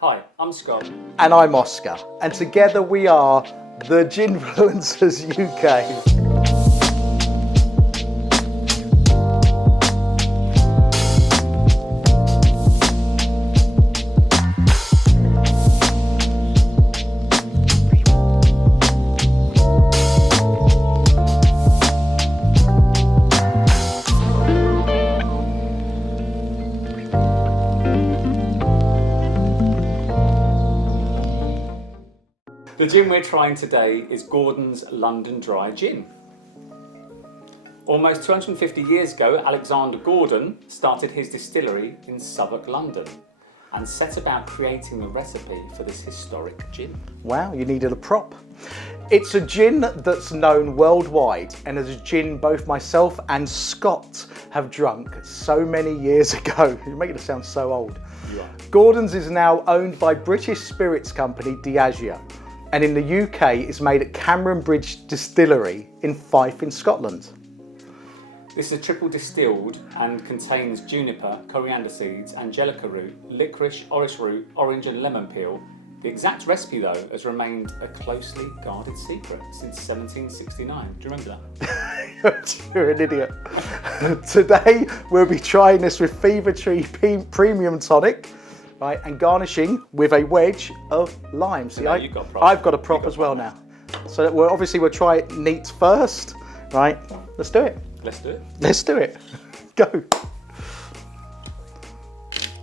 Hi, I'm Scott. And I'm Oscar. And together we are the Ginfluencers UK. The gin we're trying today is Gordon's London Dry Gin. Almost 250 years ago, Alexander Gordon started his distillery in Southwark, London, and set about creating the recipe for this historic gin. Wow, you needed a prop. It's a gin that's known worldwide, and as a gin both myself and Scott have drunk so many years ago. You're making it sound so old. You are. Gordon's is now owned by British spirits company Diageo, and in the UK is made at Cameron Bridge Distillery in Fife in Scotland. This is a triple distilled and contains juniper, coriander seeds, angelica root, licorice, orris root, orange and lemon peel. The exact recipe though has remained a closely guarded secret since 1769. Do you remember that? You're an idiot. Today we'll be trying this with Fever Tree Premium Tonic, right, and garnishing with a wedge of lime. See, You've got a prop. I've got a prop as well now. So we'll try it neat first, right? Let's do it. Let's do it. Let's do it. Go.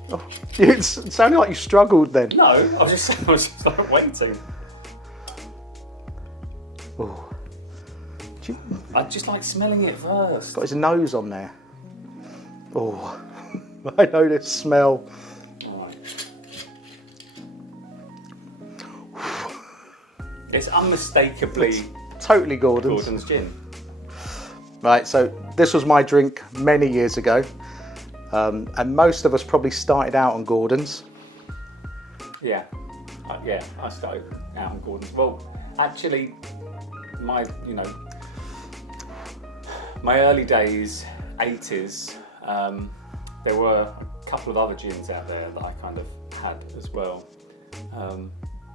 Oh, it sounded like you struggled then. No, I was just like waiting. Oh. I just like smelling it first. Got his nose on there. Oh, I know this smell. It's unmistakably Totally Gordon's. Gordon's gin. Right, so this was my drink many years ago, and most of us probably started out on Gordon's. Yeah, I started out on Gordon's. Well, actually, my early days, 80s, there were a couple of other gins out there that I kind of had as well.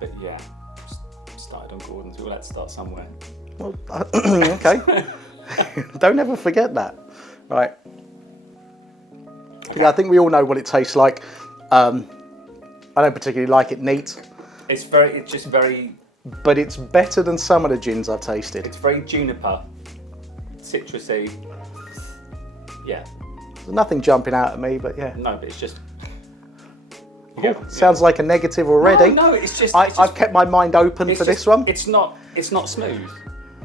But yeah, started on Gordon's. We'll have to start somewhere. Well, okay. Don't ever forget that, right? Okay. Yeah, I think we all know what it tastes like. I don't particularly like it neat. It's just very. But it's better than some of the gins I've tasted. It's very juniper, citrusy. Yeah. There's nothing jumping out at me, but yeah. No, but it's just. Sounds like a negative already. No, it's just. I've kept my mind open for this one. It's not smooth.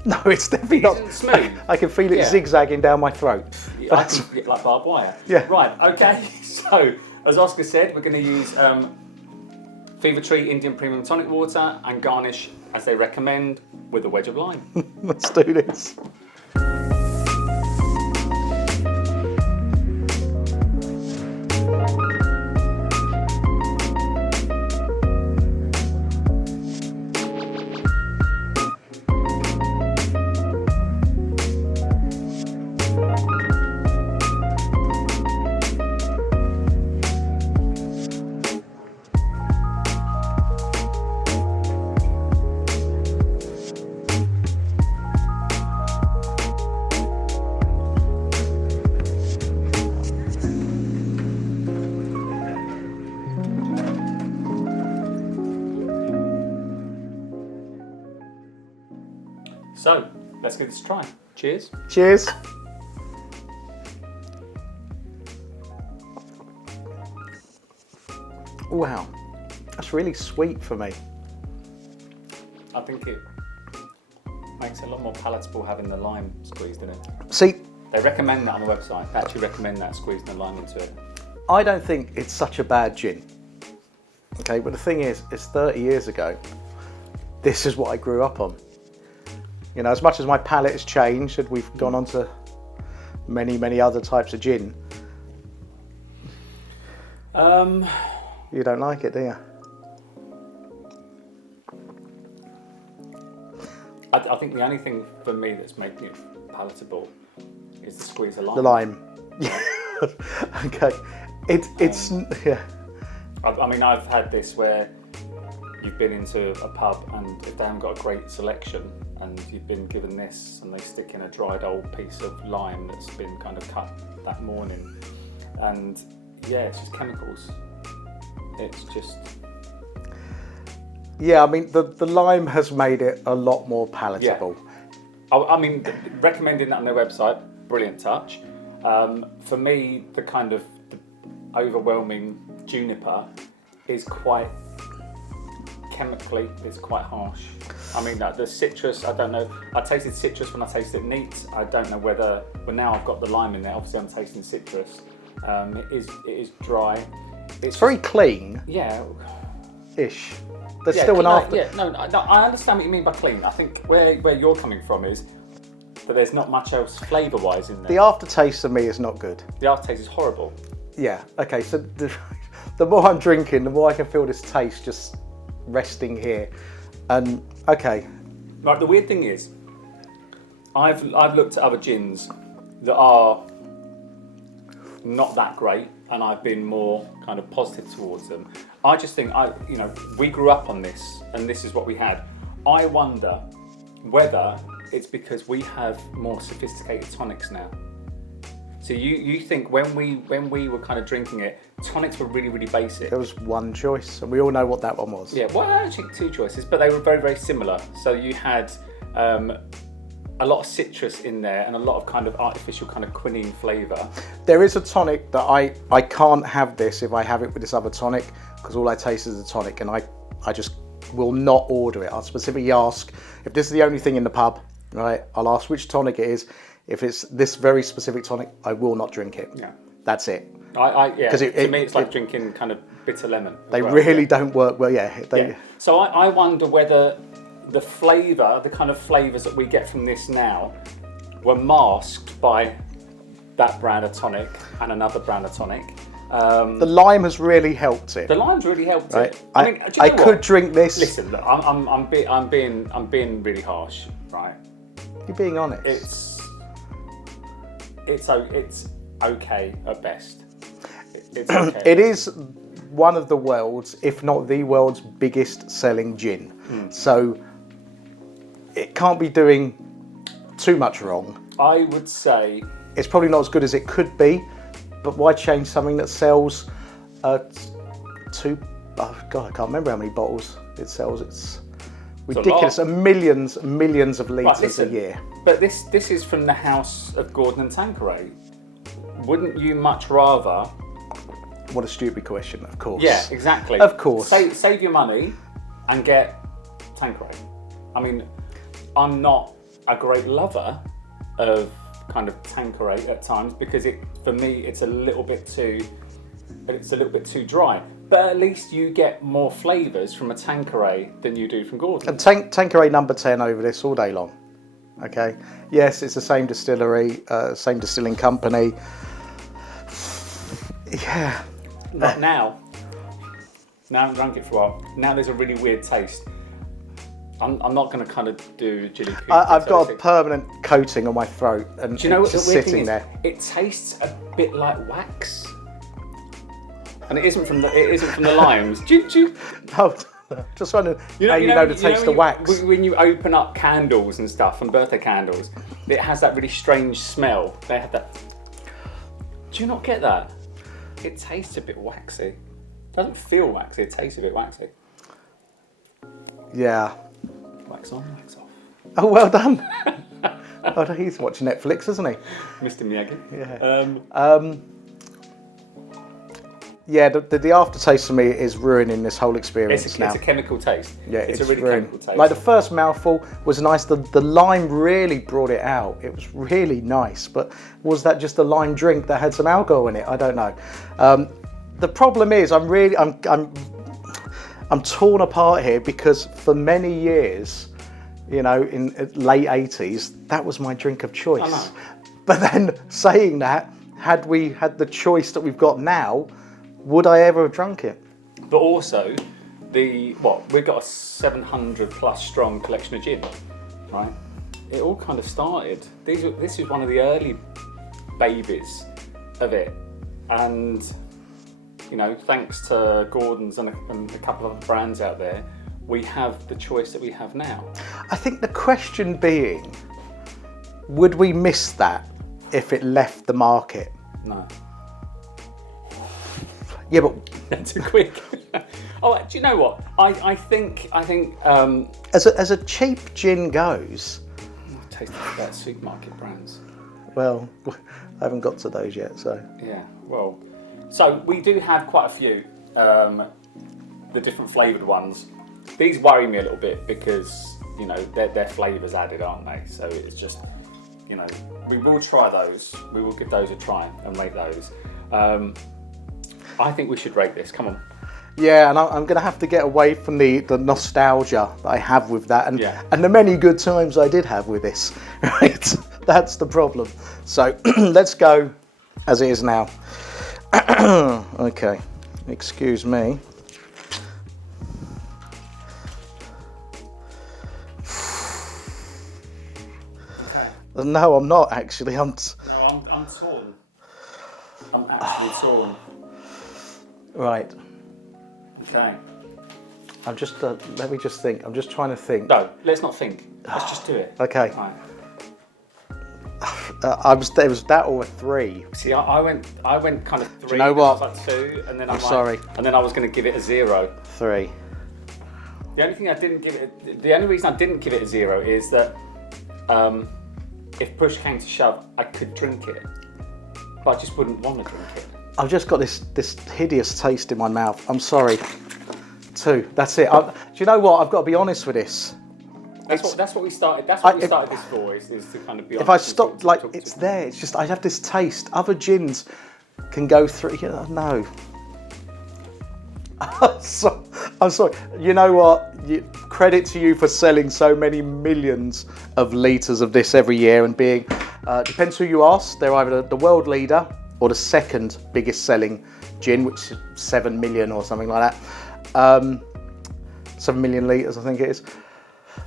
No, it's definitely not. Isn't smooth. I can feel it zigzagging down my throat. I can get like barbed wire. Yeah. Right, okay. So, as Oscar said, we're going to use Fever Tree Indian Premium Tonic Water and garnish, as they recommend, with a wedge of lime. Let's do this. So, let's give this a try. Cheers. Cheers. Wow, that's really sweet for me. I think it makes it a lot more palatable having the lime squeezed in it. See, They recommend that on the website. They actually recommend that, squeezing the lime into it. I don't think it's such a bad gin. Okay, but the thing is, it's 30 years ago. This is what I grew up on. You know, as much as my palate has changed and we've gone on to many, many other types of gin. You don't like it, do you? I think the only thing for me that's making it palatable is the squeeze of lime. The lime. Okay. It's yeah. I mean, I've had this where you've been into a pub and if they haven't got a great selection and you've been given this and they stick in a dried old piece of lime that's been kind of cut that morning, and yeah, it's just chemicals. It's just... Yeah, I mean, the lime has made it a lot more palatable. Yeah. I mean, recommending that on their website, brilliant touch. For me, the kind of the overwhelming juniper is quite chemically, it's quite harsh. I mean, the citrus, I don't know. I tasted citrus when I tasted neat. I don't know whether, well, now I've got the lime in there. Obviously, I'm tasting citrus. It is dry. It's very clean. Yeah. Ish. There's still an after. Yeah, no, I understand what you mean by clean. I think where you're coming from is that there's not much else flavour-wise in there. The aftertaste for me is not good. The aftertaste is horrible. Yeah. Okay. So the more I'm drinking, the more I can feel this taste just resting here. And okay. Right. The weird thing is, I've looked at other gins that are not that great, and I've been more kind of positive towards them. I just think we grew up on this, and this is what we had. I wonder whether it's because we have more sophisticated tonics now. So you think when we were kind of drinking it, tonics were really, really basic. There was one choice, and we all know what that one was. Yeah, well, actually two choices, but they were very, very similar. So you had a lot of citrus in there and a lot of kind of artificial kind of quinine flavour. There is a tonic that I can't have this if I have it with this other tonic, because all I taste is the tonic, and I just will not order it. I'll specifically ask if this is the only thing in the pub, right? I'll ask which tonic it is. If it's this very specific tonic, I will not drink it. Yeah. That's it. Yeah. To me, it's like drinking kind of bitter lemon. They really don't work well. Yeah. So I wonder whether the flavour, the kind of flavours that we get from this now, were masked by that brand of tonic and another brand of tonic. The lime has really helped it. The lime's really helped right? it. I mean, I could drink this. Listen, look, I'm being really harsh, right? You're being honest. It's okay at best. It's okay. It is one of the world's, if not the world's, biggest selling gin. So it can't be doing too much wrong. I would say it's probably not as good as it could be, but why change something that sells I can't remember how many bottles it sells. It's ridiculous. Millions of litres a year. But this is from the house of Gordon and Tanqueray. Wouldn't you much rather... What a stupid question, of course. Yeah, exactly. Of course. Save your money and get Tanqueray. I mean, I'm not a great lover of kind of Tanqueray at times, because for me it's a little bit too dry. But at least you get more flavours from a Tanqueray than you do from Gordon. And Tanqueray number 10 over this all day long. Okay. Yes, it's the same distillery, same distilling company. Yeah. Not now. Now I haven't drunk it for a while. Now there's a really weird taste. I'm not going to kind of do Jilly Cooper. I've got a permanent coating on my throat, and do you know what just the weird sitting thing is? there. It tastes a bit like wax, and it isn't from the limes. Do you? No, just wondering how you know the taste of wax. When you open up candles and stuff, and birthday candles, it has that really strange smell. They have that. Do you not get that? It tastes a bit waxy. It doesn't feel waxy. It tastes a bit waxy. Yeah. Wax on, wax off. Oh, well done. Oh, he's watching Netflix, isn't he? Mr. Miyagi. Yeah. Yeah, the aftertaste for me is ruining this whole experience now. It's a chemical taste. Yeah, it's a really chemical taste. Like the first mouthful was nice. The lime really brought it out. It was really nice. But was that just a lime drink that had some alcohol in it? I don't know. The problem is I'm torn apart here, because for many years, in late 80s, that was my drink of choice. I know. But then saying that, had we had the choice that we've got now, would I ever have drunk it? But also, we've got a 700 plus strong collection of gin, right? It all kind of started. This is one of the early babies of it, and you know, thanks to Gordon's and a couple of other brands out there, we have the choice that we have now. I think the question being, would we miss that if it left the market? No. Yeah, but Too quick. Oh, do you know what? I think as a cheap gin goes, I've tasted about supermarket brands. well, I haven't got to those yet, so. Yeah, well, so we do have quite a few, the different flavoured ones. These worry me a little bit because, you know, they're flavours added, aren't they? So it's just, you know, we will try those. We will give those a try and rate those. I think we should rate this. Come on. Yeah, and I'm going to have to get away from the nostalgia that I have with that and the many good times I did have with this, right? That's the problem. So let's go as it is now. Okay, excuse me. Okay. No, I'm not actually. No, I'm torn. I'm actually torn. Right. Okay. I'm just. Let me just think. I'm just trying to think. No, let's not think. Let's just do it. Okay. Right. It was that or a 3. See, I went kind of 3. Do you know what? I was like 2, and then I'm sorry. And then I was going to give it a 0. 3. The only reason I didn't give it a 0 is that if push came to shove, I could drink it, but I just wouldn't want to drink it. I've just got this hideous taste in my mouth. I'm sorry. 2. That's it. Do you know what? I've got to be honest with this. That's what we started. That's what we started this for. Is to kind of be. If I stop, like, it's there. It's just I have this taste. Other gins can go through. You know, no. I'm sorry. You know what? Credit to you for selling so many millions of litres of this every year and being. Depends who you ask. They're either the world leader or the second biggest selling gin, which is 7 million or something like that. 7 million litres, I think it is.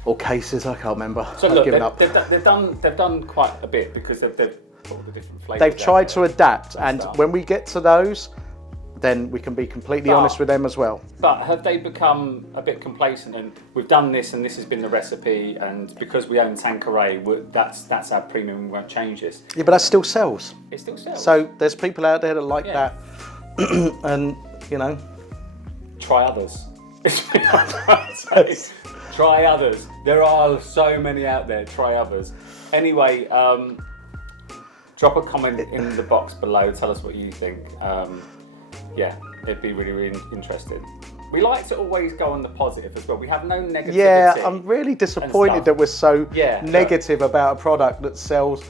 Or cases, I can't remember. So I've look, given up. they've done quite a bit because they've put all the different flavours. They've tried to adapt, and stuff. when we get to those, then we can be completely honest with them as well. But have they become a bit complacent? And we've done this, and this has been the recipe, and because we own Tanqueray, that's our premium. We won't change this. Yeah, but that still sells. It still sells. So there's people out there that like that, and you know, try others. Try others. There are so many out there. Try others. Anyway, drop a comment in the box below. Tell us what you think. Yeah, it'd be really, really interesting. We like to always go on the positive as well. We have no negativity. Yeah, I'm really disappointed that we're so negative about a product that sells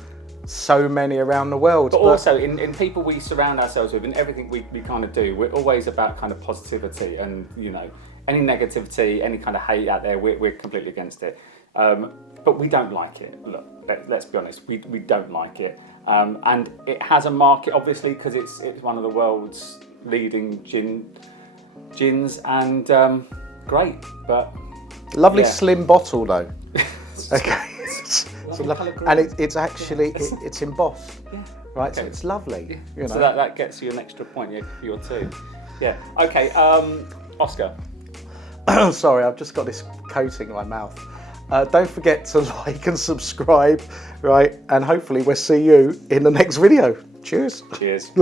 so many around the world. But also in people we surround ourselves with, in everything we kind of do, we're always about kind of positivity, and you know, any negativity, any kind of hate out there, we're completely against it. But we don't like it. Look, let's be honest, we don't like it. And it has a market, obviously, because it's one of the world's leading gins, and great, but lovely slim bottle though. Okay. And it's actually it's embossed, right? Okay. So it's lovely. Yeah. You know? So that gets you an extra point, for your 2. Yeah. Okay. Oscar. Sorry, I've just got this coating in my mouth. Don't forget to like and subscribe, right? And hopefully we'll see you in the next video. Cheers. Cheers.